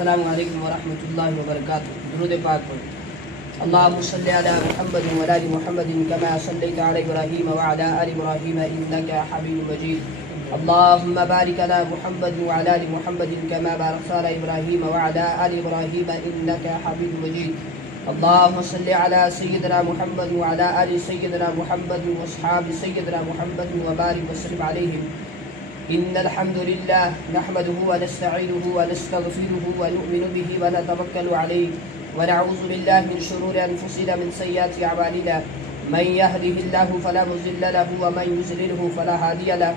السلام علیکم ورحمۃ اللہ وبرکاتہ۔ درود پاک پڑھیں۔ اللهم صل على محمد وعلى آل محمد كما صليت على إبراهيم وعلى آل إبراهيم إنك حميد مجيد۔ اللهم بارك على محمد وعلى آل محمد كما باركت على إبراهيم وعلى آل إبراهيم إنك حميد مجيد۔ اللهم صل على سيدنا محمد وعلى آل سيدنا محمد وأصحاب سيدنا محمد وبارك وسلم عليهم۔ إن الحمد لله نحمده ونستعينه ونستغفره ونؤمن به ونتوكل عليه ونعوذ بالله من شرور أنفسنا من سيئات أعمالنا من يهده الله فلا مضل له ومن يضلل فلا هادي له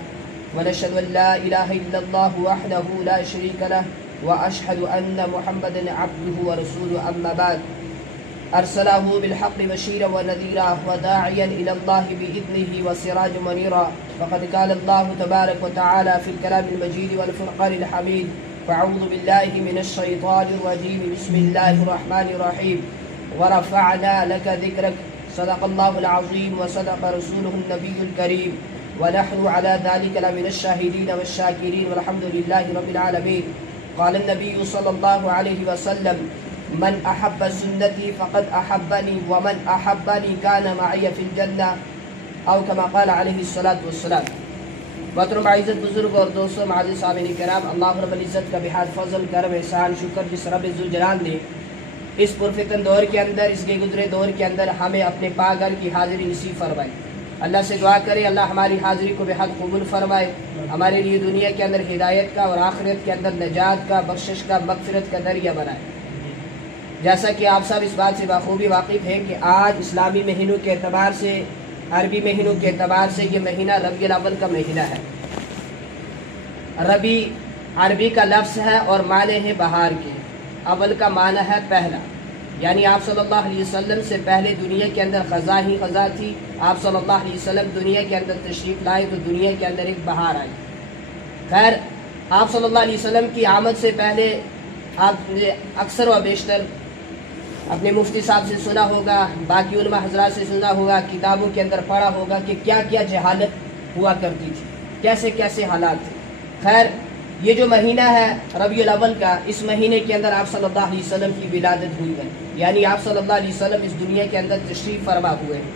ونشهد أن لا إله إلا الله وحده لا شريك له وأشهد أن محمدا عبده ورسوله أما بعد أرسله بالحق بشيرا ونذيرا وداعيا إلى الله بإذنه وسراجا منيرا فقد قال الله تبارك وتعالى في الكلام المجيد والفرقان الحميد فأعوذ بالله من الشيطان الرجيم بسم الله الرحمن الرحيم ورفعنا لك ذكرك صدق الله العظيم وصدق رسوله النبي الكريم ونحن على ذلك لمن الشاهدين والشاكرين والحمد لله رب العالمين۔ قال النبي صلى الله عليه وسلم من احب سنتي فقد احبني ومن احبني كان معي في الجنة او كما قال عليه الصلاة والسلام۔ محترم عزت بزرگ اور دوستوں، معزز سامعین کرام، اللہ رب العزت کا بحاد فضل کرم احسان شکر جس رب ذوالجلال نے اس پرفتن دور کے اندر، اس کے گزرے دور کے اندر ہمیں اپنے پاک گھر کی حاضری نصیب فرمائے۔ اللہ سے دعا کرے اللہ ہماری حاضری کو بحد قبول فرمائے، ہمارے لیے دنیا کے اندر ہدایت کا اور آخرت کے اندر نجات کا، بخشش کا، مغفرت کا ذریعہ بنائے۔ جیسا کہ آپ سب اس بات سے بخوبی واقف ہیں کہ آج اسلامی مہینوں کے اعتبار سے، عربی مہینوں کے اعتبار سے یہ مہینہ ربیع الاول کا مہینہ ہے۔ ربیع عربی کا لفظ ہے اور معنی ہے بہار کے، اول کا معنی ہے پہلا، یعنی آپ صلی اللہ علیہ وسلم سے پہلے دنیا کے اندر خزاں ہی خزاں تھی۔ آپ صلی اللہ علیہ وسلم دنیا کے اندر تشریف لائے تو دنیا کے اندر ایک بہار آئی۔ خیر، آپ صلی اللہ علیہ وسلم کی آمد سے پہلے آپ نے اکثر و بیشتر اپنے مفتی صاحب سے سنا ہوگا، باقی علماء حضرات سے سنا ہوگا، کتابوں کے اندر پڑھا ہوگا کہ کیا کیا جہالت ہوا کرتی تھی، کیسے کیسے حالات تھے۔ خیر، یہ جو مہینہ ہے ربیع الاول کا، اس مہینے کے اندر آپ صلی اللہ علیہ وسلم کی ولادت ہوئی ہے، یعنی آپ صلی اللہ علیہ وسلم اس دنیا کے اندر تشریف فرما ہوئے ہیں۔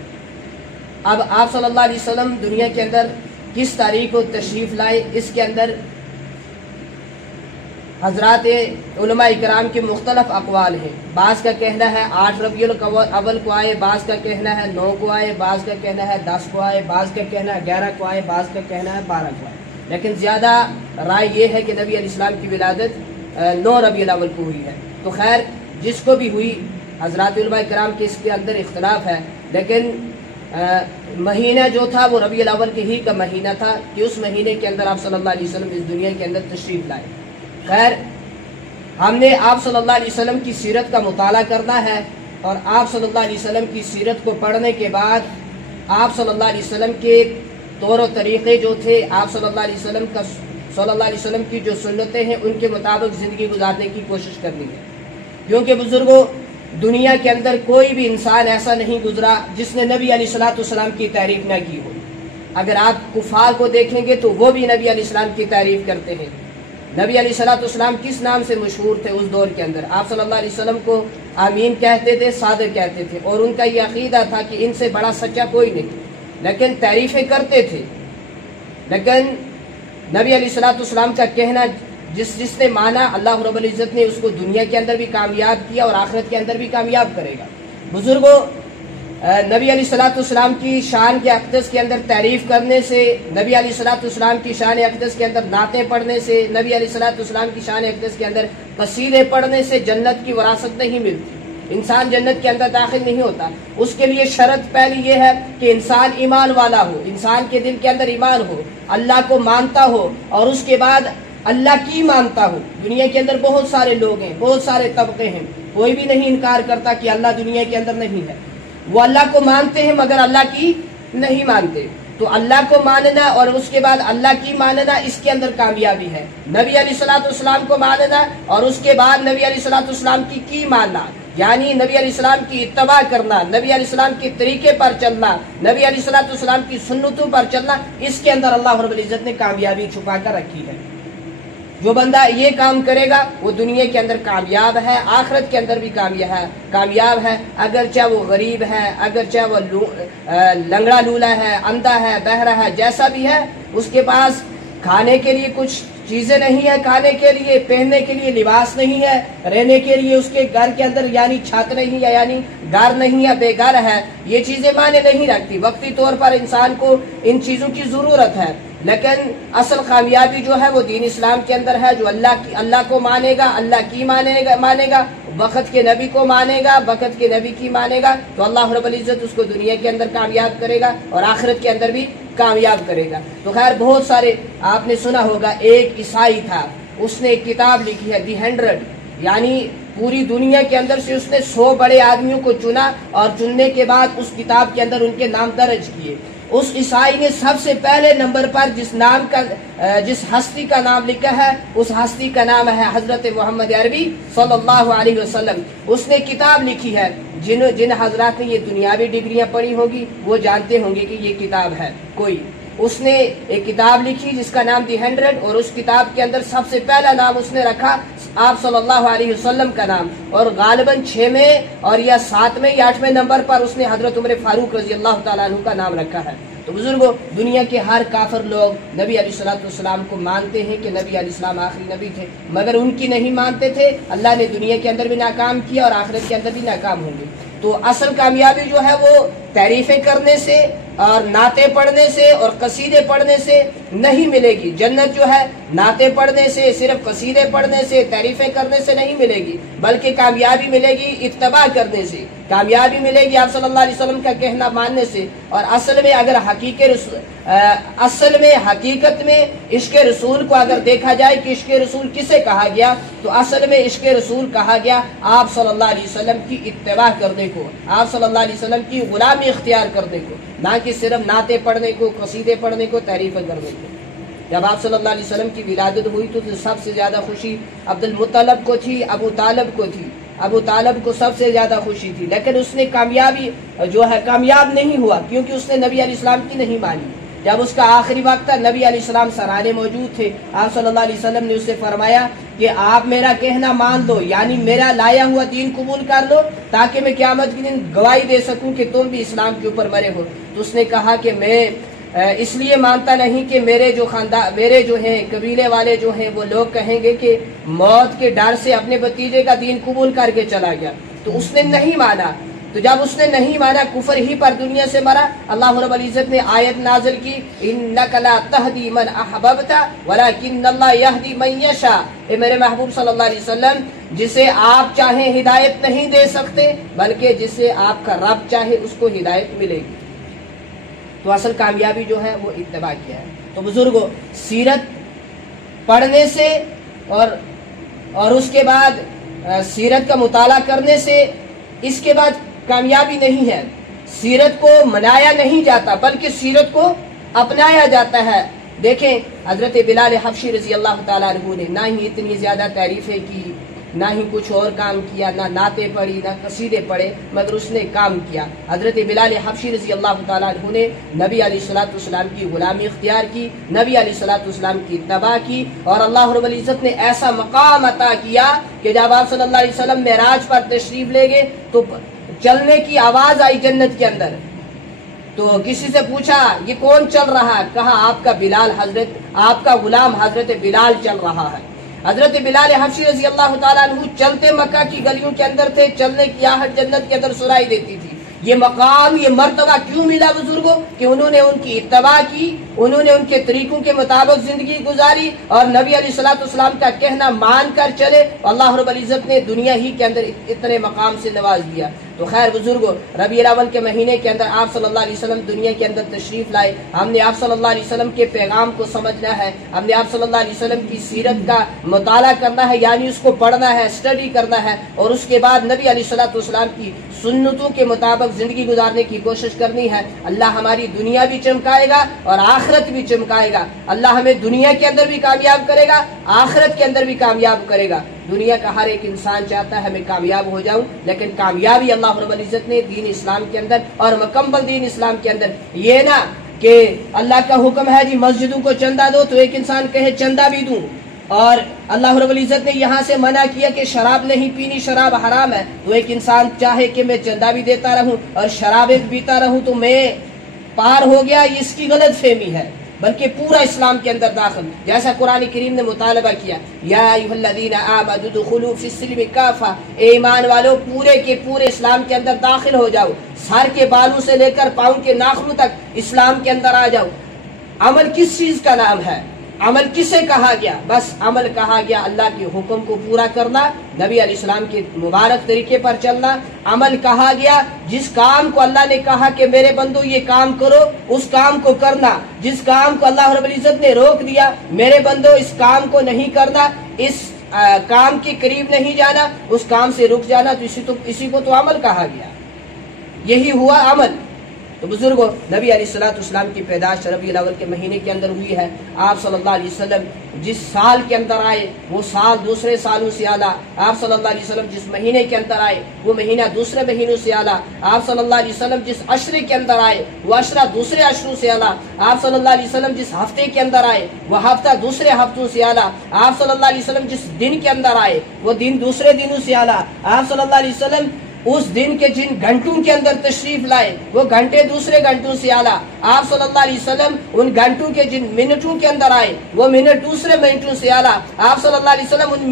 اب آپ صلی اللہ علیہ وسلم دنیا کے اندر کس تاریخ کو تشریف لائے، اس کے اندر حضرات علماء اکرام کے مختلف اقوال ہیں۔ بعض کا کہنا ہے 8 ربیع الاول کو آئے، بعض کا کہنا ہے 9 کو آئے، بعض کا کہنا ہے 10 کو آئے، بعض کا کہنا ہے 11 کو آئے، بعض کا کہنا ہے 12 کو آئے، لیکن زیادہ رائے یہ ہے کہ نبی علیہ السلام کی ولادت 9 ربیع الاول کو ہوئی ہے۔ تو خیر، جس کو بھی ہوئی، حضرات علماء کرام کے اس کے اندر اختلاف ہے، لیکن مہینہ جو تھا وہ ربیع الاول کے ہی کا مہینہ تھا کہ اس مہینے کے اندر آپ صلی اللہ علیہ وسلم اس دنیا کے اندر تشریف لائے۔ خیر، ہم نے آپ صلی اللہ علیہ وسلم کی سیرت کا مطالعہ کرنا ہے، اور آپ صلی اللہ علیہ وسلم کی سیرت کو پڑھنے کے بعد آپ صلی اللہ علیہ وسلم کے طور و طریقے جو تھے، آپ صلی اللہ علیہ وسلم کی جو سنتیں ہیں، ان کے مطابق زندگی گزارنے کی کوشش کرنی ہے۔ کیونکہ بزرگوں، دنیا کے اندر کوئی بھی انسان ایسا نہیں گزرا جس نے نبی علیہ السلام کی تعریف نہ کی ہو۔ اگر آپ کفار کو دیکھیں گے تو وہ بھی نبی علیہ السلام کی تعریف کرتے ہیں۔ نبی علیہ السلام کس نام سے مشہور تھے اس دور کے اندر؟ آپ صلی اللہ علیہ وسلم کو آمین کہتے تھے، صادق کہتے تھے، اور ان کا یہ عقیدہ تھا کہ ان سے بڑا سچا کوئی نہیں، لیکن تعریفیں کرتے تھے۔ لیکن نبی علیہ السلام کا کہنا جس نے مانا، اللہ رب العزت نے اس کو دنیا کے اندر بھی کامیاب کیا اور آخرت کے اندر بھی کامیاب کرے گا۔ بزرگوں، نبی علیہ السلام کی شان کے اقدس کے اندر تعریف کرنے سے، نبی علیہ السلام کی شان اقدس کے اندر نعتیں پڑھنے سے، نبی علیہ السلام کی شان اقدس کے اندر قصیدے پڑھنے سے جنت کی وراثت نہیں ملتی، انسان جنت کے اندر داخل نہیں ہوتا۔ اس کے لیے شرط پہلی یہ ہے کہ انسان ایمان والا ہو، انسان کے دل کے اندر ایمان ہو، اللہ کو مانتا ہو، اور اس کے بعد اللہ کی مانتا ہو۔ دنیا کے اندر بہت سارے لوگ ہیں، بہت سارے طبقے ہیں، کوئی بھی نہیں انکار کرتا کہ اللہ دنیا کے اندر نہیں ہے، وہ اللہ کو مانتے ہیں مگر اللہ کی نہیں مانتے۔ تو اللہ کو ماننا اور اس کے بعد اللہ کی ماننا، اس کے اندر کامیابی ہے۔ نبی علیہ السلام کو ماننا اور اس کے بعد نبی علیہ السلام کی ماننا، یعنی نبی علیہ السلام کی اتباع کرنا، نبی علیہ السلام کے طریقے پر چلنا، نبی علیہ السلام کی سنتوں پر چلنا، اس کے اندر اللہ رب العزت نے کامیابی چھپا کر رکھی ہے۔ جو بندہ یہ کام کرے گا وہ دنیا کے اندر کامیاب ہے، آخرت کے اندر بھی کامیاب ہے، اگرچہ وہ غریب ہے، اگرچہ وہ لنگڑا لولا ہے، اندھا ہے، بہرا ہے، جیسا بھی ہے، اس کے پاس کھانے کے لیے کچھ چیزیں نہیں ہے، کھانے کے لیے، پہننے کے لیے لباس نہیں ہے، رہنے کے لیے اس کے گھر کے اندر یعنی چھت نہیں ہے، یعنی گھر نہیں ہے، بے گھر ہے، یہ چیزیں معنی نہیں رکھتی۔ وقتی طور پر انسان کو ان چیزوں کی ضرورت ہے، لیکن اصل کامیابی جو ہے وہ دین اسلام کے اندر ہے، جو اللہ کو مانے گا، اللہ کی مانے گا، وقت کے نبی کو مانے گا، وقت کے نبی کی مانے گا، تو اللہ رب العزت اس کو دنیا کے اندر کامیاب کرے گا اور آخرت کے اندر بھی کامیاب کرے گا۔ تو خیر بہت سارے آپ نے سنا ہوگا، ایک عیسائی تھا، اس نے ایک کتاب لکھی ہے دی 100، یعنی پوری دنیا کے اندر سے اس نے 100 بڑے آدمیوں کو چنا اور چننے کے بعد اس کتاب کے اندر ان کے نام درج کیے۔ اس عیسائی نے سب سے پہلے نمبر پر جس ہستی کا نام لکھا ہے، اس ہستی کا نام ہے حضرت محمد عربی صلی اللہ علیہ وسلم۔ اس نے کتاب لکھی ہے، جن حضرات نے یہ دنیاوی ڈگریاں پڑھی ہوگی وہ جانتے ہوں گے کہ یہ کتاب ہے کوئی۔ اس نے ایک کتاب لکھی جس کا نام دی 100، اور اس کتاب کے اندر سب سے پہلا نام اس نے رکھا آپ صلی اللہ علیہ وسلم کا نام، اور غالباً 6ویں اور یا 7ویں یا 8ویں نمبر پر اس نے حضرت عمر فاروق رضی اللہ تعالیٰ عنہ کا نام رکھا ہے۔ تو بزرگوں، دنیا کے ہر کافر لوگ نبی علیہ الصلوۃ والسلام کو مانتے ہیں کہ نبی علیہ السلام آخری نبی تھے، مگر ان کی نہیں مانتے تھے۔ اللہ نے دنیا کے اندر بھی ناکام کیا اور آخرت کے اندر بھی ناکام ہوں گے۔ تو اصل کامیابی جو ہے وہ تعریفیں کرنے سے اور نعتیں پڑھنے سے اور قصیدے پڑھنے سے نہیں ملے گی۔ جنت جو ہے نعتیں پڑھنے سے، صرف قصیدے پڑھنے سے، تعریفیں کرنے سے نہیں ملے گی، بلکہ کامیابی ملے گی اتباع کرنے سے، کامیابی ملے گی آپ صلی اللہ علیہ وسلم کا کہنا ماننے سے۔ اور اصل میں اگر حقیقت میں عشق رسول کو اگر دیکھا جائے کہ عشق رسول کسے کہا گیا، تو اصل میں عشق رسول کہا گیا آپ صلی اللہ علیہ وسلم کی اتباع کرنے کو، آپ صلی اللہ علیہ وسلم کی غلامی اختیار کرنے کو، نہ کہ صرف نعتیں پڑھنے کو، قصیدے پڑھنے کو، تعریفیں کرنے کو۔ جب آپ صلی اللہ علیہ وسلم کی ولادت ہوئی تو سب سے زیادہ خوشی عبد المطلب کو تھی، ابو طالب کو تھی، ابو طالب کو سب سے زیادہ خوشی تھی، لیکن اس نے کامیاب نہیں ہوا، کیونکہ اس نے نبی علیہ السلام کی نہیں مانی۔ جب اس کا آخری وقت تھا، نبی علیہ السلام سرانے موجود تھے، آپ صلی اللہ علیہ وسلم نے اسے فرمایا کہ آپ میرا کہنا مان لو، یعنی میرا لایا ہوا دین قبول کر لو، تاکہ میں قیامت کے دن گواہی دے سکوں کہ تم بھی اسلام کے اوپر مرے ہو۔ تو اس نے کہا کہ میں اس لیے مانتا نہیں کہ میرے جو ہیں قبیلے والے جو ہیں وہ لوگ کہیں گے کہ موت کے ڈر سے اپنے بھتیجے کا دین قبول کر کے چلا گیا۔ تو اس نے نہیں مانا، تو جب اس نے نہیں مانا، کفر ہی پر دنیا سے مرا۔ اللہ رب العزت نے آیت نازل کی، انک لا تہدی من احببت ولکن اللہ یہدی من یشاء۔ اے میرے محبوب صلی اللہ علیہ وسلم، جسے آپ چاہیں ہدایت نہیں دے سکتے، بلکہ جسے آپ کا رب چاہے اس کو ہدایت ملے گی۔ تو اصل کامیابی جو ہے وہ اتباع کیا ہے۔ تو بزرگوں، سیرت پڑھنے سے اور اس کے بعد سیرت کا مطالعہ کرنے سے اس کے بعد کامیابی نہیں ہے۔ سیرت کو منایا نہیں جاتا بلکہ سیرت کو اپنایا جاتا ہے۔ دیکھیں حضرت بلال حبشی رضی اللہ تعالیٰ عنہ نے نہ ہی اتنی زیادہ تعریفیں کی، نہ ہی کچھ اور کام کیا، نہ نعتیں پڑھی، نہ قصیدے پڑھے، مگر اس نے کام کیا۔ حضرت بلال حبشی رضی اللہ تعالیٰ عنہ نے نبی علیہ الصلوۃ والسلام کی غلامی اختیار کی، نبی علیہ الصلوۃ والسلام کی اتباع کی، اور اللہ رب العزت نے ایسا مقام عطا کیا کہ جب آپ صلی اللہ علیہ وسلم معراج پر تشریف لے گئے تو چلنے کی آواز آئی جنت کے اندر۔ تو کسی سے پوچھا یہ کون چل رہا ہے؟ کہا آپ کا غلام حضرت بلال چل رہا ہے۔ حضرت بلال حبشی رضی اللہ تعالیٰ عنہ چلتے مکہ کی گلیوں کے اندر تھے، چلنے کی آہٹ جنت کے اندر سنائی دیتی تھی۔ یہ مقام، یہ مرتبہ کیوں ملا بزرگوں؟ کہ انہوں نے ان کی اتباع کی، انہوں نے ان کے طریقوں کے مطابق زندگی گزاری اور نبی علیہ الصلوۃ والسلام کا کہنا مان کر چلے۔ اللہ رب العزت نے دنیا ہی کے اندر اتنے مقام سے نواز دیا۔ تو خیر بزرگوں، ربیع الاول کے مہینے کے اندر آپ صلی اللہ علیہ وسلم دنیا کے اندر تشریف لائے۔ ہم نے آپ صلی اللہ علیہ وسلم کے پیغام کو سمجھنا ہے، ہم نے آپ صلی اللہ علیہ وسلم کی سیرت کا مطالعہ کرنا ہے، یعنی اس کو پڑھنا ہے، اسٹڈی کرنا ہے، اور اس کے بعد نبی علیہ الصلوۃ والسلام کی سنتوں کے مطابق زندگی گزارنے کی کوشش کرنی ہے۔ اللہ ہماری دنیا بھی چمکائے گا اور آخرت بھی چمکائے گا۔ اللہ ہمیں دنیا کے اندر بھی کامیاب کرے گا، آخرت کے اندر بھی کامیاب کرے گا۔ دنیا کا ہر ایک انسان چاہتا ہے میں کامیاب ہو جاؤں، لیکن کامیابی اللہ رب العزت نے دین اسلام کے اندر اور مکمل دین اسلام کے اندر یہ نہ کہ اللہ کا حکم ہے جی مسجدوں کو چندہ دو تو ایک انسان کہے چندہ بھی دوں، اور اللہ رب العزت نے یہاں سے منع کیا کہ شراب نہیں پینی، شراب حرام ہے، تو ایک انسان چاہے کہ میں چندہ بھی دیتا رہوں اور شراب پیتا رہوں تو میں پار ہو گیا، اس کی غلط فہمی ہے، بلکہ پورا اسلام کے اندر داخل، جیسا قرآن کریم نے مطالبہ کیا، یا ایھا الذین آمنوا ادخلوا فی السلم کافہ، اے ایمان والو پورے کے پورے اسلام کے اندر داخل ہو جاؤ، سر کے بالوں سے لے کر پاؤں کے ناخنوں تک اسلام کے اندر آ جاؤ۔ عمل کس چیز کا نام ہے؟ عمل کسے کہا گیا؟ بس عمل کہا گیا اللہ کے حکم کو پورا کرنا، نبی علیہ السلام کے مبارک طریقے پر چلنا۔ عمل کہا گیا جس کام کو اللہ نے کہا کہ میرے بندو یہ کام کرو، اس کام کو کرنا، جس کام کو اللہ رب العزت نے روک دیا میرے بندو اس کام کو نہیں کرنا، اس کام کے قریب نہیں جانا، اس کام سے رک جانا، تو اسی کو تو عمل کہا گیا، یہی ہوا عمل۔ تو بزرگوں، نبی علیہ السلام کی پیدائش ربیع الاول کے مہینے کے اندر ہوئی ہے۔ آپ صلی اللہ علیہ وسلم جس سال کے اندر آئے وہ سال دوسرے سالوں سے اعلیٰ، آپ صلی اللہ علیہ وسلم جس مہینے کے اندر آئے وہ مہینہ دوسرے مہینوں سے اعلیٰ، آپ صلی اللہ علیہ وسلم جس عشرے کے اندر آئے وہ عشرہ دوسرے عشروں سے اعلیٰ، آپ صلی اللہ علیہ وسلم جس ہفتے کے اندر آئے وہ ہفتہ دوسرے ہفتوں سے اعلیٰ، آپ صلی اللہ علیہ وسلم جس دن کے اندر آئے وہ دن دوسرے دنوں سے اعلیٰ، آپ صلی اللہ علیہ وسلم اس دن کے جن گھنٹوں کے اندر تشریف لائے وہ گھنٹے دوسرے گھنٹوں سے اعلیٰ، آپ صلی اللہ علیہ وسلم ان گھنٹوں کے جن منٹوں کے اندر آئے وہ منٹ دوسرے منٹوں سے اعلیٰ، آپ صلی اللہ علیہ وسلم ان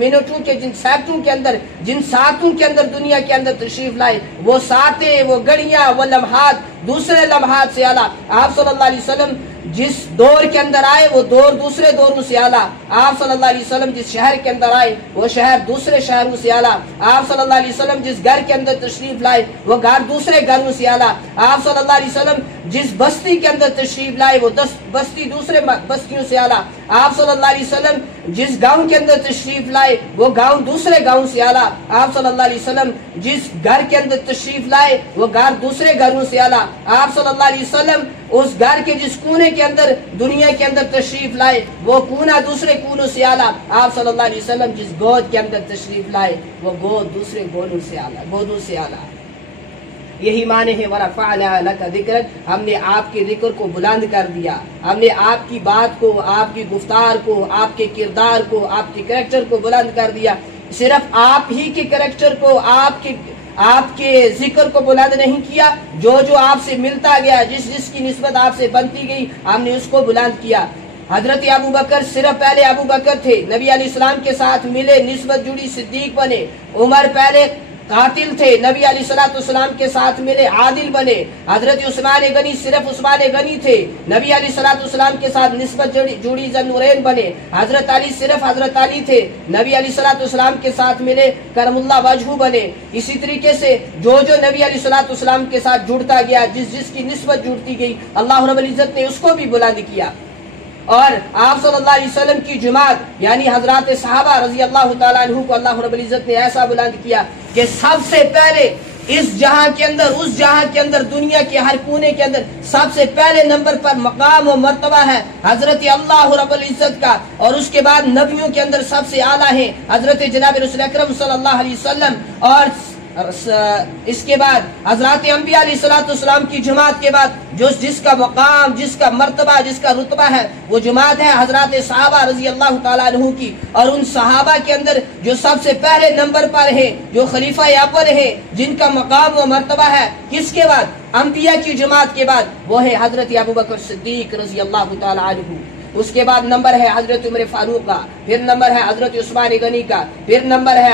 منٹوں کے جن سیکنڈوں کے اندر جن ساعتوں کے اندر دنیا کے اندر تشریف لائے وہ ساعتیں، وہ گھڑیاں، وہ لمحات دوسرے لمحات سے اعلیٰ، آپ صلی اللہ علیہ وسلم جس دور کے اندر آئے وہ دور دوسرے دوروں سے اعلیٰ، آپ صلی اللہ علیہ وسلم جس شہر کے اندر آئے وہ شہر دوسرے شہروں سے اعلیٰ، آپ صلی اللہ علیہ وسلم جس گھر کے اندر تشریف لائے وہ گھر دوسرے گھروں سے اعلیٰ، آپ صلی اللہ علیہ وسلم جس بستی کے اندر تشریف لائے وہ بستی دوسرے بستیوں سے اعلیٰ، آپ صلی اللہ علیہ وسلم جس گاؤں کے اندر تشریف لائے وہ گاؤں دوسرے گاؤں سے اعلیٰ، آپ صلی اللہ علیہ وسلم جس گھر کے اندر تشریف لائے وہ گھر دوسرے گھروں سے اعلیٰ، آپ صلی اللہ علیہ وسلم اس گھر کے جس کونے کے اندر دنیا کے اندر تشریف لائے وہ کونا دوسرے کونوں سے اعلیٰ، آپ صلی اللہ علیہ وسلم جس گود کے اندر تشریف لائے وہ گود دوسرے گودوں سے اعلیٰ۔ یہی معنی ہے وَرَفَعْنَا لَكَ ذِكْرَكَ، ہم نے آپ کے ذکر کو بلند کر دیا، ہم نے آپ کی بات کو، آپ کی گفتار کو، آپ کے کردار کو، آپ کے کریکٹر کو بلند کر دیا۔ صرف آپ ہی کے کریکٹر کو، آپ کے ذکر کو بلند نہیں کیا، جو آپ سے ملتا گیا، جس کی نسبت آپ سے بنتی گئی ہم نے اس کو بلند کیا۔ حضرت ابو بکر صرف پہلے ابو بکر تھے، نبی علیہ السلام کے ساتھ ملے، نسبت جڑی، صدیق بنے۔ عمر پہلے قاتل تھے، نبی علیہ السلام کے ساتھ ملے، عادل بنے۔ حضرت عثمان غنی صرف عثمان غنی تھے، نبی علیہ السلام کے ساتھ نسبت جڑی، ذوالنورین بنے۔ حضرت علی صرف حضرت علی تھے، نبی علیہ السلام کے ساتھ ملے، کرم اللہ وجہہ بنے۔ اسی طریقے سے جو نبی علیہ السلام کے ساتھ جڑتا گیا، جس کی نسبت جڑتی گئی، اللہ رب العزت نے اس کو بھی بلند کیا۔ اور آپ صلی اللہ علیہ وسلم کی جماعت یعنی حضرات صحابہ رضی اللہ تعالیٰ عنہ کو اللہ رب العزت نے ایسا بلند کیا کہ سب سے پہلے اس جہاں کے اندر، اس جہاں کے اندر، دنیا کے ہر کونے کے اندر سب سے پہلے نمبر پر مقام و مرتبہ ہے حضرت اللہ رب العزت کا، اور اس کے بعد نبیوں کے اندر سب سے اعلیٰ ہیں حضرت جناب رسول اکرم صلی اللہ علیہ وسلم، اور اس کے بعد حضرات انبیاء علیہ السلام کی جماعت کے بعد جس کا مقام، جس کا مرتبہ، جس کا رتبہ ہے وہ جماعت ہے حضرات صحابہ رضی اللہ تعالیٰ عنہ کی۔ اور ان صحابہ کے اندر جو سب سے پہلے نمبر پر ہیں، جو خلیفہ اول ہیں، جن کا مقام و مرتبہ ہے کس کے بعد؟ انبیاء کی جماعت کے بعد، وہ ہے حضرت ابوبکر صدیق رضی اللہ تعالیٰ عنہ۔ اس کے بعد نمبر ہے حضرت عمر فاروق کا، پھر نمبر ہے حضرت عثمان غنی کا، پھر نمبر ہے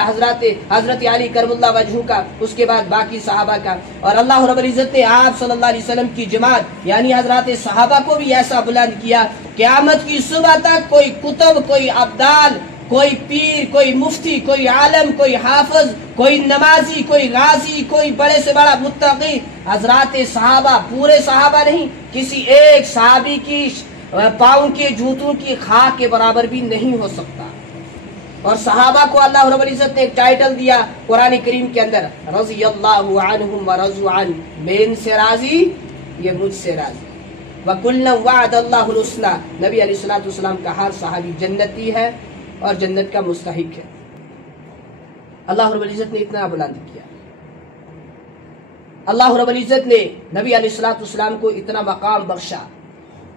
حضرت علی کرم اللہ وجہہ کا، اس کے بعد باقی صحابہ کا۔ اور اللہ رب العزت نے آپ صلی اللہ علیہ وسلم کی جماعت یعنی حضرات صحابہ کو بھی ایسا بلند کیا، قیامت کی صبح تک کوئی کتب، کوئی ابدال، کوئی پیر، کوئی مفتی، کوئی عالم، کوئی حافظ، کوئی نمازی، کوئی غازی، کوئی بڑے سے بڑا متقی حضرات صحابہ، پورے صحابہ نہیں، کسی ایک صحابی کی پاؤں کے جوتوں کی خاک کے برابر بھی نہیں ہو سکتا۔ اور صحابہ کو اللہ رب العزت نے ایک ٹائٹل دیا قرآن کریم کے اندر، رضی اللہ عنہم ورضوا عنہ، میں ان سے راضی، یہ مجھ سے راضی۔ وَكُلًّا وَعَدَ اللَّهُ الْحُسْنَى، نبی علیہ السلام کا ہر صحابی جنتی ہے اور جنت کا مستحق ہے۔ اللہ رب العزت نے اتنا بلند کیا، اللہ رب العزت نے نبی علیہ السلام کو اتنا مقام بخشا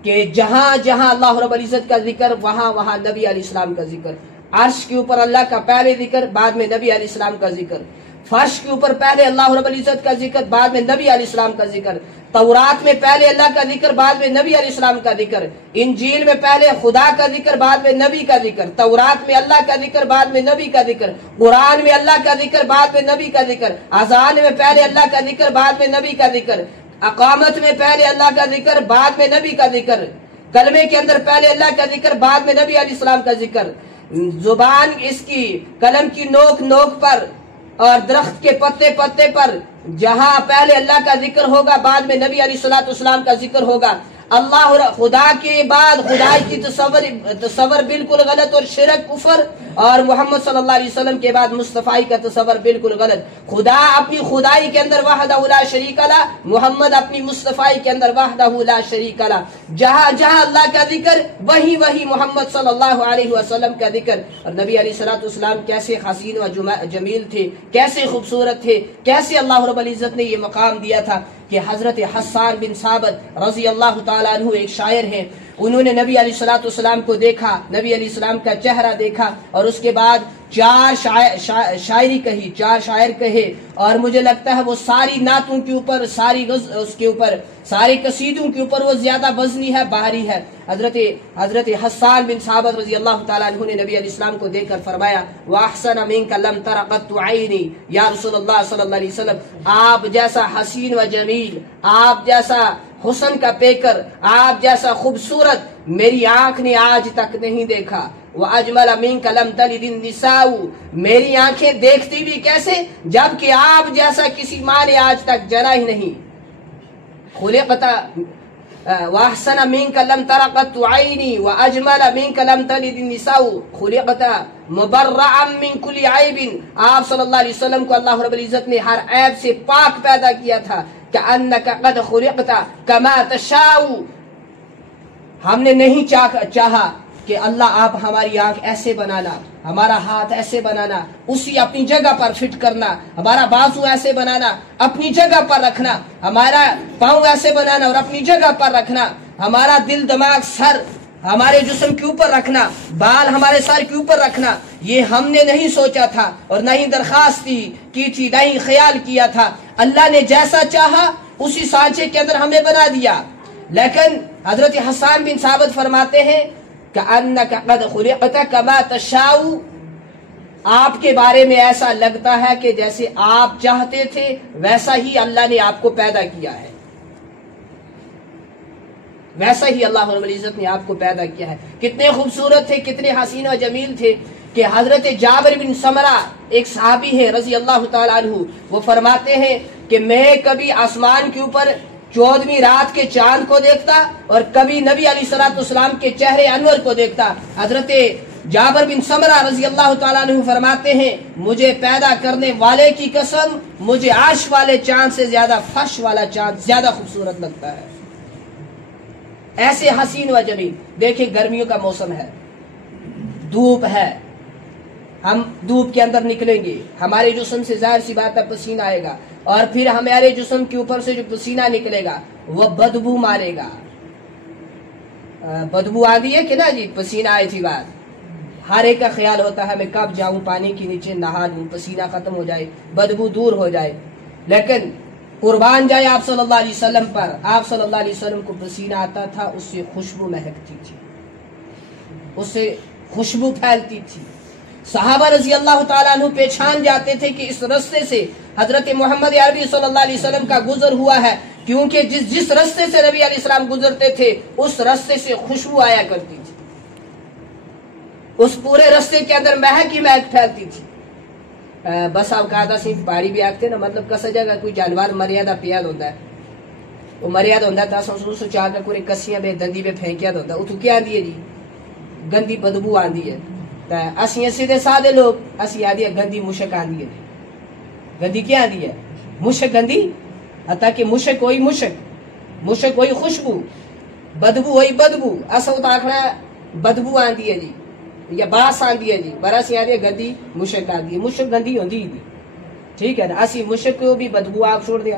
کہ جہاں جہاں اللہ رب العزت کا ذکر وہاں وہاں نبی علیہ السلام کا ذکر. عرش کے اوپر اللہ کا پہلے ذکر بعد میں نبی علیہ السلام کا ذکر. فرش کے اوپر پہلے اللہ رب العزت کا ذکر بعد میں نبی علیہ السلام کا ذکر. تورات میں پہلے اللہ کا ذکر بعد میں نبی علیہ السلام کا ذکر. انجیل میں پہلے خدا کا ذکر بعد میں نبی کا ذکر. تورات میں اللہ کا ذکر بعد میں نبی کا ذکر. قرآن میں اللہ کا ذکر بعد میں نبی کا ذکر. اذان میں پہلے اللہ کا ذکر بعد میں نبی کا ذکر. اقامت میں پہلے اللہ کا ذکر بعد میں نبی کا ذکر. کلمے کے اندر پہلے اللہ کا ذکر بعد میں نبی علیہ السلام کا ذکر. زبان اس کی قلم کی نوک نوک پر اور درخت کے پتے پتے پر جہاں پہلے اللہ کا ذکر ہوگا بعد میں نبی علیہ السلام کا ذکر ہوگا. اللہ خدا کے بعد خدا کی تصور بالکل غلط اور شرک کفر، اور محمد صلی اللہ علیہ وسلم کے بعد مصطفی کا تصور بالکل غلط. خدا اپنی خدائی کے اندر وحدہ لا شریک لہ، محمد اپنی مصطفی کے اندر وحدہ لا شریک لہ. جہاں جہاں اللہ کا ذکر وہی وہی محمد صلی اللہ علیہ وسلم کا ذکر. اور نبی علیہ السلام کیسے حسین و جمیل تھے، کیسے خوبصورت تھے، کیسے اللہ رب العزت نے یہ مقام دیا تھا کہ حضرت حسان بن ثابت رضی اللہ تعالیٰ عنہ ایک شاعر ہیں. انہوں نے نبی علیہ السلام کو دیکھا، نبی علیہ السلام کا چہرہ دیکھا، اور اس کے بعد چار شاعری کہی، چار شاعر کہے، اور مجھے لگتا ہے وہ ساری نعتوں کے اوپر، اس کے اوپر سارے قصیدوں کے اوپر وہ زیادہ وزنی ہے، بھاری ہے. حضرت حسان بن ثابت رضی اللہ تعالیٰ عنہ نے نبی علیہ السلام کو دیکھ کر فرمایا وَأَحْسَنَ مِنْكَ لَمْ تَرَ قَطُّ عَيْنِي. یا رسول اللہ صلی اللہ علیہ وسلم، آپ جیسا حسین و جمیل، آپ جیسا حسن کا پیکر، آپ جیسا خوبصورت میری آنکھ نے آج تک نہیں دیکھا. وَأَجْمَلَ مِنْكَ لَمْ تَلِدِ النِّسَاءُ. میری آنکھیں دیکھتی بھی کیسے جبکہ آپ جیسا کسی ماں نے آج تک جنا ہی نہیں. خلقت وَأَحْسَنَ مِنْكَ لَمْ تَرَ قَطُّ عَيْنِي وَأَجْمَلَ مِنْكَ لَمْ تَلِدِ النِّسَاءُ خُلِقْتَ مُبَرَّأً مِنْ كُلِّ عَيْبٍ. آپ صلی اللہ علیہ وسلم کو اللہ رب العزت نے ہر عیب سے پاک پیدا کیا تھا. كَأَنَّكَ قَدْ خُلِقْتَ كَمَا تَشَاءُ. ہم نے نہیں چاہا کہ اللہ آپ ہماری آنکھ ایسے بنانا، ہمارا ہاتھ ایسے بنانا، اسی اپنی جگہ پر فٹ کرنا، ہمارا بازو ایسے بنانا، اپنی جگہ پر رکھنا، ہمارا پاؤں ایسے بنانا اور اپنی جگہ پر رکھنا، ہمارا دل دماغ سر ہمارے جسم کے اوپر رکھنا، بال ہمارے سر کے اوپر رکھنا. یہ ہم نے نہیں سوچا تھا اور نہ ہی درخواست کی تھی، نہ ہی خیال کیا تھا. اللہ نے جیسا چاہا اسی سانچے کے اندر ہمیں بنا دیا. لیکن حضرت حسان بن ثابت فرماتے ہیں كَأَنَّكَ قَدْ خُلِقْتَ كَمَا تَشَاءُ. آپ کے بارے میں ایسا لگتا ہے کہ جیسے آپ چاہتے تھے ویسا ہی اللہ نے آپ کو پیدا کیا ہے، ویسا ہی اللہ رب العزت نے آپ کو پیدا کیا ہے. کتنے خوبصورت تھے، کتنے حسین و جمیل تھے کہ حضرت جابر بن سمرہ ایک صحابی ہے رضی اللہ تعالیٰ عنہ، وہ فرماتے ہیں کہ میں کبھی آسمان کے اوپر 14ویں رات کے چاند کو دیکھتا اور کبھی نبی علیہ السلام کے چہرے انور کو دیکھتا. حضرت جابر بن سمرہ رضی اللہ تعالیٰ عنہ فرماتے ہیں مجھے پیدا کرنے والے کی قسم، مجھے عرش والے چاند سے زیادہ فرش والا چاند زیادہ خوبصورت لگتا ہے. ایسے حسین و جمیل. دیکھیں گرمیوں کا موسم ہے، دھوپ ہے، ہم دھوپ کے اندر نکلیں گے، ہمارے جسم سے ظاہر سی بات ہے پسینہ آئے گا، اور پھر ہمارے جسم کے اوپر سے جو پسینہ نکلے گا وہ بدبو مارے گا. بدبو آتی ہے کہ نا جی، پسینہ آئی تھی بات. ہر ایک کا خیال ہوتا ہے میں کب جاؤں پانی کے نیچے نہا لوں، پسینہ ختم ہو جائے، بدبو دور ہو جائے. لیکن قربان جائے آپ صلی اللہ علیہ وسلم پر، آپ صلی اللہ علیہ وسلم کو پسینہ آتا تھا، اس سے خوشبو مہکتی تھی، اس سے خوشبو پھیلتی تھی. صحابہ رضی اللہ تعالیٰ عنہ پہچان جاتے تھے کہ اس رستے سے حضرت محمد عربی صلی اللہ علیہ وسلم کا گزر ہوا ہے، کیونکہ جس رستے سے نبی علیہ السلام گزرتے تھے اس رستے سے خوشبو آیا کرتی تھی، اس پورے رستے کے اندر مہک ہی مہک پھیلتی تھی. بس اوقات اسی پہاڑی بھی آکتے نا، مطلب کسا جگہ کوئی جانور مریادہ پیاد ہوتا ہے، وہ مریاد ہوتا ہے تاسا سو چاہ کر کوئی کسیاں بے دندی بے پھینکیا ہوتا ہے، اتو کیا آندھی ہے جی؟ گندی بدبو آندھی ہے. اسی سیدھے سادے لوگ اسی آدھی ہے گندی مشک آندھی ہے. گندی کیا آندھی ہے؟ مشک گندی، حتیٰ کہ مشک ہوئی مشک ہوئی خوشبو، بدبو ہوئی بدبو. ایسا ہوتا آکھنا بدبو آندھی ہے جی یا باس آندھی ہے جی، برا سی آدھی ہے گندی مشک آندھی ہے. مشک گندی ہوندی ہی دی، ٹھیک ہے نا. اسی مشک کو بھی بدبو آپ چھوڑ دیا،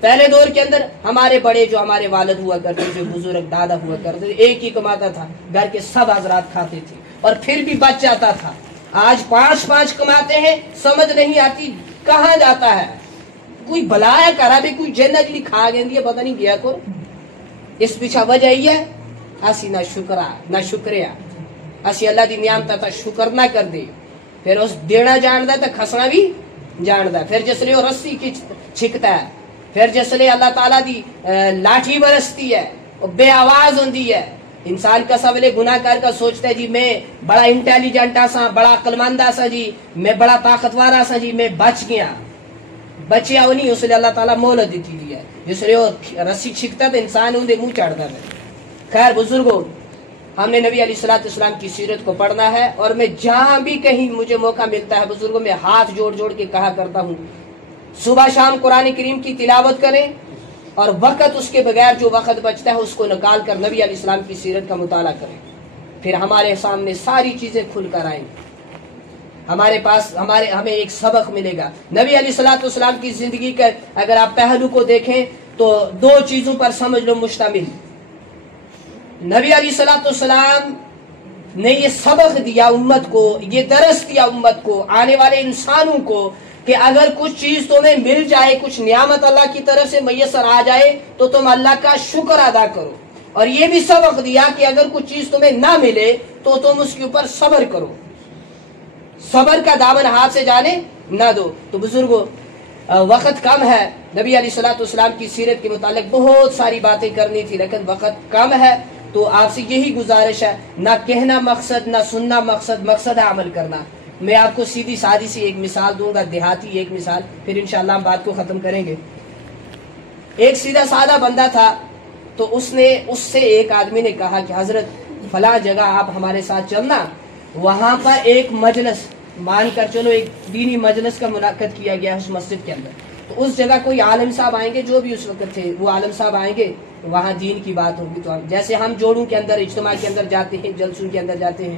پہلے دور کے اندر ہمارے بڑے جو ہمارے والد ہوا کرتے، جو بزرگ دادا ہوا کرتے، ایک ہی کماتا تھا، گھر کے سب حضرات کھاتے تھے اور پھر بھی بچ جاتا تھا۔ آج 5 کماتے ہیں، سمجھ نہیں آتی کہاں جاتا ہے، کوئی بلایا کرا بھی کوئی جنت لی کھا گئی ہے، پتہ نہیں گیا کو۔ اس پیچھے وجہ یہ ہے اسی نہ شکریہ، اسی اللہ دی نعمت تا شکر نہ کر دے، پھر اس دینا جاندا تو کھسنا بھی جاندا، پھر جس لئے وہ رسی کی چھکتا ہے، پھر جس لئے اللہ تعالیٰ دی لاٹھی برستی ہے، وہ بے آواز ہوندی ہے۔ انسان کا سوالے گناہ کر کا سوچتا ہے جی میں بڑا انٹیلیجنٹ آسا، بڑا عقلمند آسا، جی میں بڑا طاقتور آسا، جی میں بچ گیا، بچیا وہ نہیں، اس لیے اللہ تعالیٰ مہلت دیتی دی ہے، جس لیے وہ رسی چھکتا تو انسان اندے منہ چڑھتا ہے۔ خیر بزرگوں، ہم نے نبی علیہ السلام کی سیرت کو پڑھنا ہے، اور میں جہاں بھی کہیں مجھے موقع ملتا ہے بزرگوں میں ہاتھ جوڑ جوڑ کے کہا کرتا ہوں صبح شام قرآن کریم کی تلاوت کریں، اور وقت اس کے بغیر جو وقت بچتا ہے اس کو نکال کر نبی علیہ السلام کی سیرت کا مطالعہ کریں، پھر ہمارے سامنے ساری چیزیں کھل کر آئیں گی، ہمارے پاس ہمیں ایک سبق ملے گا۔ نبی علیہ السلام کی زندگی کا اگر آپ پہلو کو دیکھیں تو 2 چیزوں پر سمجھ لو مشتمل۔ نبی علیہ السلام نے یہ سبق دیا امت کو، یہ درس دیا امت کو، آنے والے انسانوں کو، کہ اگر کچھ چیز تمہیں مل جائے، کچھ نعمت اللہ کی طرف سے میسر آ جائے تو تم اللہ کا شکر ادا کرو، اور یہ بھی سبق دیا کہ اگر کچھ چیز تمہیں نہ ملے تو تم اس کے اوپر صبر کرو، صبر کا دامن ہاتھ سے جانے نہ دو۔ تو بزرگوں وقت کم ہے، نبی علیہ السلام کی سیرت کے متعلق بہت ساری باتیں کرنی تھی لیکن وقت کم ہے، تو آپ سے یہی گزارش ہے، نہ کہنا مقصد نہ سننا مقصد، مقصد ہے عمل کرنا۔ میں آپ کو سیدھی سادی سی ایک مثال دوں گا، دیہاتی ایک مثال، پھر انشاءاللہ ہم بات کو ختم کریں گے۔ ایک سیدھا سادہ بندہ تھا، تو اس سے ایک آدمی نے کہا کہ حضرت فلاں جگہ آپ ہمارے ساتھ چلنا، وہاں پر ایک مجلس، مان کر چلو ایک دینی مجلس کا منعقد کیا گیا اس مسجد کے اندر، تو اس جگہ کوئی عالم صاحب آئیں گے، جو بھی اس وقت تھے وہ عالم صاحب آئیں گے، وہاں دین کی بات ہوگی۔ تو جیسے ہم جوڑوں کے اندر اجتماع کے اندر جاتے ہیں، جلسوں کے اندر جاتے ہیں،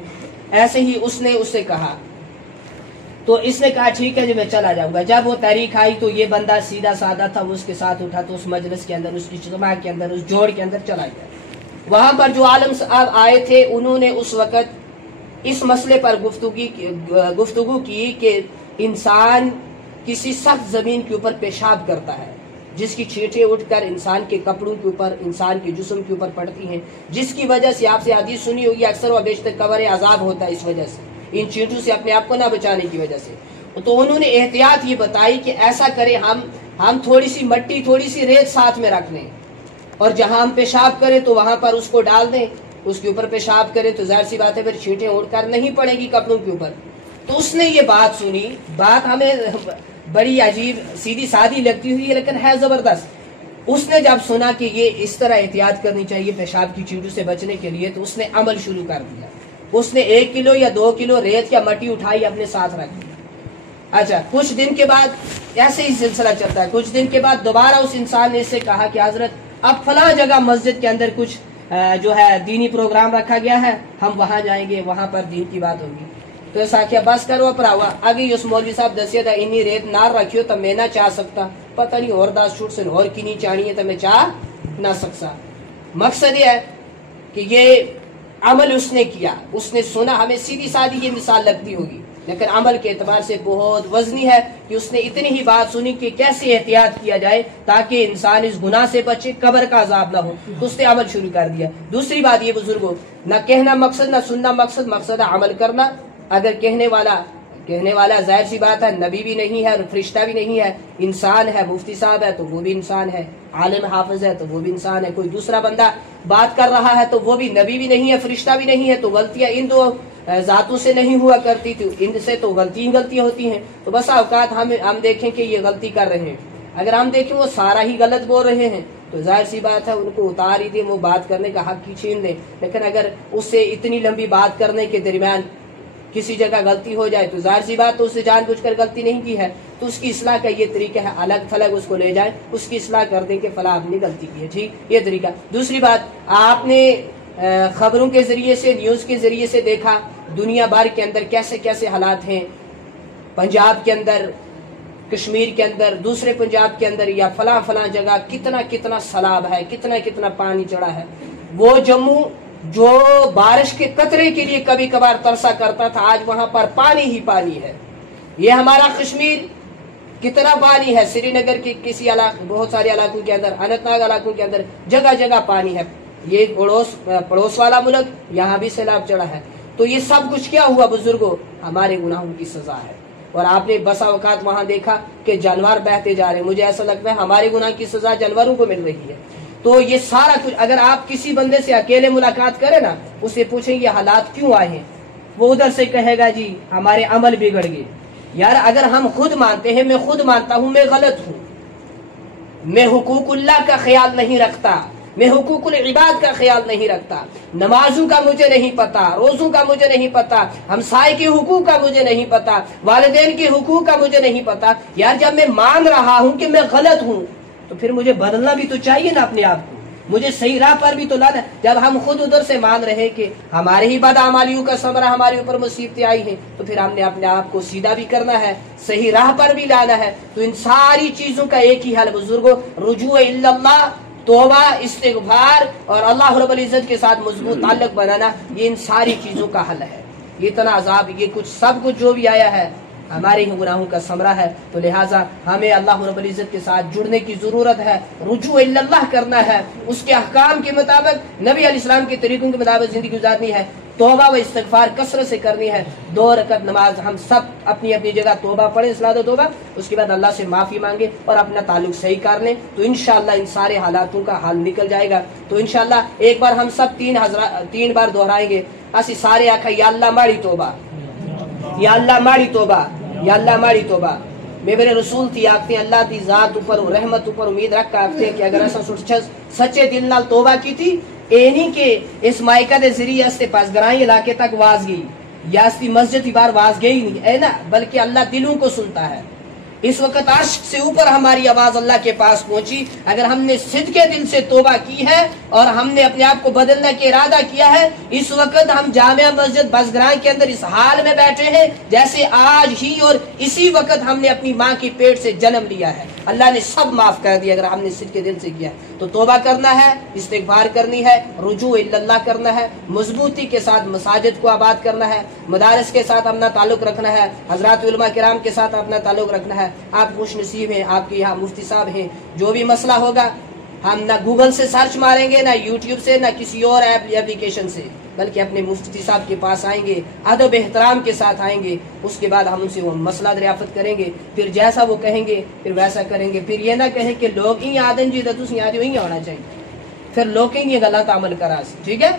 ایسے ہی اس نے اس سے کہا، تو اس نے کہا ٹھیک ہے جی میں چلا جاؤں گا۔ جب وہ تاریخ آئی تو یہ بندہ سیدھا سادہ تھا، وہ اس کے ساتھ اٹھا تو اس مجلس کے اندر، اس اجتماع کے اندر، اس جوڑ کے اندر چلا گیا۔ وہاں پر جو عالم صاحب آئے تھے انہوں نے اس وقت اس مسئلے پر گفتگو کی کہ انسان کسی سخت زمین کے اوپر پیشاب کرتا ہے، جس کی چھینٹیں اٹھ کر انسان کے کپڑوں کے اوپر، انسان کے جسم کے اوپر پڑتی ہیں، جس کی وجہ سے آپ سے حدیث سنی ہوگی اکثر و بیشتر قبر عذاب ہوتا ہے، اس وجہ سے ان چینٹوں سے اپنے آپ کو نہ بچانے کی وجہ سے۔ تو انہوں نے احتیاط یہ بتائی کہ ایسا کریں ہم تھوڑی سی مٹی، تھوڑی سی ریت ساتھ میں رکھ لیں، اور جہاں ہم پیشاب کریں تو وہاں پر اس کو ڈال دیں، اس کے اوپر پیشاب کریں تو ظاہر سی بات ہے پھر چھینٹیں اڑ کر نہیں پڑیں گی کپڑوں کے اوپر۔ تو اس نے یہ بات سنی، بات ہمیں بڑی عجیب سیدھی سادی لگتی ہوئی ہے لیکن ہے زبردست۔ اس نے جب سنا کہ یہ اس طرح احتیاط کرنی چاہیے پیشاب کی چینٹوں سے بچنے کے لیے، تو اس نے عمل شروع کر دیا۔ اس نے 1 کلو یا 2 کلو ریت یا مٹی اٹھائی، اپنے ساتھ رکھ دی۔ اچھا کچھ دن کے بعد ایسے ہی سلسلہ چلتا ہے، کچھ دن کے بعد دوبارہ اس انسان نے اس سے کہا کہ حضرت اب فلاں جگہ مسجد کے اندر کچھ جو ہے دینی پروگرام رکھا گیا ہے، ہم وہاں جائیں گے، وہاں پر دین کی بات ہوگی۔ تو ایسا کیا بس کرو پراوا اگے اس مولوی صاحب دسیا تھا انی ریت نہ رکھیو تو میں نہ چاہ سکتا، پتہ نہیں اور 10 چھوٹ سے اور کی نہیں چاہنی ہے تو میں چاہ نہ سکتا۔ مقصد یہ ہے کہ یہ عمل اس نے کیا، اس نے سنا، ہمیں سیدھی سادی یہ مثال لگتی ہوگی لیکن عمل کے اعتبار سے بہت وزنی ہے کہ اس نے اتنی ہی بات سنی کہ کیسے احتیاط کیا جائے تاکہ انسان اس گناہ سے بچے، قبر کا عذاب نہ ہو، تو اس نے عمل شروع کر دیا۔ دوسری بات یہ بزرگوں، نہ کہنا مقصد نہ سننا مقصد، مقصد ہے عمل کرنا۔ اگر کہنے والا ظاہر سی بات ہے نبی بھی نہیں ہے اور فرشتہ بھی نہیں ہے، انسان ہے، مفتی صاحب ہے تو وہ بھی انسان ہے، عالم حافظ ہے تو وہ بھی انسان ہے، کوئی دوسرا بندہ بات کر رہا ہے تو وہ بھی نبی بھی نہیں ہے، فرشتہ بھی نہیں ہے، تو غلطیاں ان 2 ذاتوں سے نہیں ہوا کرتی تھی، ان سے تو غلطیاں ہوتی ہیں۔ تو بس اوقات ہم دیکھیں کہ یہ غلطی کر رہے ہیں، اگر ہم دیکھیں وہ سارا ہی غلط بول رہے ہیں تو ظاہر سی بات ہے ان کو اتار ہی دیں، وہ بات کرنے کا حق کی چھین دیں۔ لیکن اگر اس سے اتنی لمبی بات کرنے کے درمیان کسی جگہ غلطی ہو جائے تو ظاہر سی بات تو اس نے جان بوجھ کر غلطی نہیں کی ہے، تو اس کی اصلاح کا یہ طریقہ ہے، الگ تھلگ اس کو لے جائیں، اس کی اصلاح کر دیں کہ فلاں آپ نے غلطی کی ہے، ٹھیک، یہ طریقہ۔ دوسری بات، آپ نے خبروں کے ذریعے سے، نیوز کے ذریعے سے دیکھا دنیا بھر کے اندر کیسے کیسے حالات ہیں۔ پنجاب کے اندر کشمیر کے اندر، دوسرے پنجاب کے اندر یا فلاں فلاں جگہ کتنا سیلاب ہے، کتنا پانی چڑھا ہے. وہ جموں جو بارش کے قطرے کے لیے کبھی کبھار ترسا کرتا تھا، آج وہاں پر پانی ہی پانی ہے. یہ ہمارا کشمیر کتنا پانی ہے. سری نگر کے کسی علاقے، بہت سارے علاقوں کے اندر، اننت ناگ علاقوں کے اندر جگہ جگہ پانی ہے. یہ پڑوس والا ملک، یہاں بھی سیلاب چڑھا ہے. تو یہ سب کچھ کیا ہوا بزرگوں؟ ہمارے گناہوں کی سزا ہے. اور آپ نے بسا اوقات وہاں دیکھا کہ جانور بہتے جا رہے ہیں. مجھے ایسا لگتا ہے ہمارے گناہ کی سزا جانوروں کو مل رہی ہے. تو یہ سارا کچھ، اگر آپ کسی بندے سے اکیلے ملاقات کریں نا، اسے پوچھیں یہ حالات کیوں آئے ہیں، وہ ادھر سے کہے گا جی ہمارے عمل بگڑ گئے. یار اگر ہم خود مانتے ہیں، میں خود مانتا ہوں میں غلط ہوں، میں حقوق اللہ کا خیال نہیں رکھتا، میں حقوق العباد کا خیال نہیں رکھتا، نمازوں کا مجھے نہیں پتا، روزوں کا مجھے نہیں پتا، ہمسائے کے حقوق کا مجھے نہیں پتا، والدین کے حقوق کا مجھے نہیں پتا. یار جب میں مان رہا ہوں کہ میں غلط ہوں تو پھر مجھے بدلنا بھی تو چاہیے نا اپنے آپ کو، مجھے صحیح راہ پر بھی تو لانا. جب ہم خود ادھر سے مان رہے کہ ہمارے ہی بدعمالیوں کا ثمرہ ہمارے اوپر مصیبتیں آئی ہیں، تو پھر ہم نے اپنے آپ کو سیدھا بھی کرنا ہے، صحیح راہ پر بھی لانا ہے. تو ان ساری چیزوں کا ایک ہی حل بزرگوں، رجوع اللہ، توبہ، استغفار اور اللہ رب العزت کے ساتھ مضبوط تعلق بنانا، یہ ان ساری چیزوں کا حل ہے. یہ اتنا عذاب، یہ کچھ سب کچھ جو بھی آیا ہے ہمارے ہی گناہوں کا ثمرہ ہے. تو لہٰذا ہمیں اللہ رب العزت کے ساتھ جڑنے کی ضرورت ہے، رجوع اللہ کرنا ہے، اس کے احکام کے مطابق، نبی علیہ السلام کے طریقوں کے مطابق زندگی گزارنی ہے. توبہ و استغفار کثرت سے کرنی ہے. 2 رکعت نماز ہم سب اپنی اپنی جگہ توبہ پڑھیں، اصلاح و توبہ، اس کے بعد اللہ سے معافی مانگے اور اپنا تعلق صحیح کر لیں. تو انشاءاللہ ان سارے حالاتوں کا حل نکل جائے گا. تو انشاءاللہ ایک بار ہم سب 3 بار دہرائیں گے. اسی سارے آکھا یا اللہ ماڑی توبہ، یا اللہ ماڑی توبہ، یا اللہ ماڑی توبہ. میرے رسول تھی آکھتے ہیں اللہ دی ذات اوپر رحمت اوپر امید رکھ کا آکھتے ہیں کہ اگر ایسا سچے دل نال توبہ کی تھی، اے نہیں کہ اس مائکہ دے ذریعے اس سے پاس گرائیں علاقے تک واز گئی یا اس کی مسجد ہی بار واز گئی نہیں اے نا، بلکہ اللہ دلوں کو سنتا ہے. اس وقت عرش سے اوپر ہماری آواز اللہ کے پاس پہنچی. اگر ہم نے صدق کے دل سے توبہ کی ہے اور ہم نے اپنے آپ کو بدلنے کا ارادہ کیا ہے، اس وقت ہم جامع مسجد بسگرائیں کے اندر اس حال میں بیٹھے ہیں جیسے آج ہی اور اسی وقت ہم نے اپنی ماں کی پیٹ سے جنم لیا ہے. اللہ نے سب معاف کر دیا اگر ہم نے صدق کے دل سے کیا. تو توبہ کرنا ہے، استغفار کرنی ہے، رجوع اللہ کرنا ہے، مضبوطی کے ساتھ مساجد کو آباد کرنا ہے، مدارس کے ساتھ اپنا تعلق رکھنا ہے، حضرات علماء کرام کے ساتھ اپنا تعلق رکھنا ہے. آپ خوش نصیب ہیں، آپ کے یہاں مفتی صاحب ہیں. جو بھی مسئلہ ہوگا ہم نہ گوگل سے سرچ ماریں گے، نہ یوٹیوب سے، نہ کسی اور اپلیکیشن سے، بلکہ اپنے مفتی صاحب کے پاس آئیں گے، ادب احترام کے ساتھ آئیں گے. اس کے بعد ہم ان سے وہ مسئلہ دریافت کریں گے، پھر جیسا وہ کہیں گے پھر ویسا کریں گے. پھر یہ نہ کہیں کہ لوگ ہی آدن جی تھی آدھی وہی ہونا چاہیے، پھر لوگ کہیں گے غلط عمل کرا. ٹھیک ہے،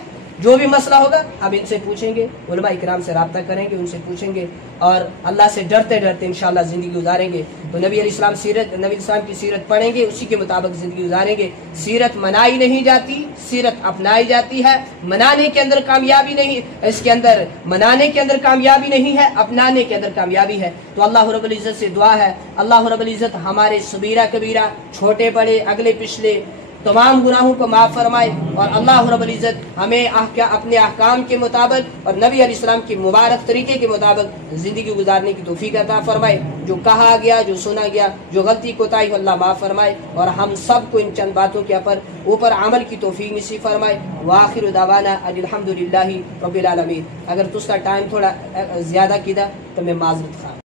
جو بھی مسئلہ ہوگا اب ان سے پوچھیں گے، علماء اکرام سے رابطہ کریں گے، ان سے پوچھیں گے اور اللہ سے ڈرتے ڈرتے انشاءاللہ زندگی گزاریں گے. تو نبی علیہ السلام کی سیرت پڑھیں گے، اسی کے مطابق زندگی گزاریں گے. سیرت منائی نہیں جاتی، سیرت اپنائی جاتی ہے. منانے کے اندر کامیابی نہیں، اس کے اندر منانے کے اندر کامیابی نہیں ہے، اپنانے کے اندر کامیابی ہے. تو اللہ رب العزت سے دعا ہے اللہ رب العزت ہمارے صغیرہ کبیرہ، چھوٹے بڑے، اگلے پچھلے تمام گناہوں کو معاف فرمائے اور اللہ رب العزت ہمیں اپنے احکام کے مطابق اور نبی علیہ السلام کی مبارک طریقے کے مطابق زندگی گزارنے کی توفیق عطا فرمائے. جو کہا گیا، جو سنا گیا، جو غلطی کوتاہی ہو اللہ معاف فرمائے اور ہم سب کو ان چند باتوں کے اوپر عمل کی توفیق نصیب فرمائے. وآخر دعوانا الحمدللہ رب العالمین. اگر تس کا ٹائم تھوڑا زیادہ کیدا تو میں معذرت خواہ.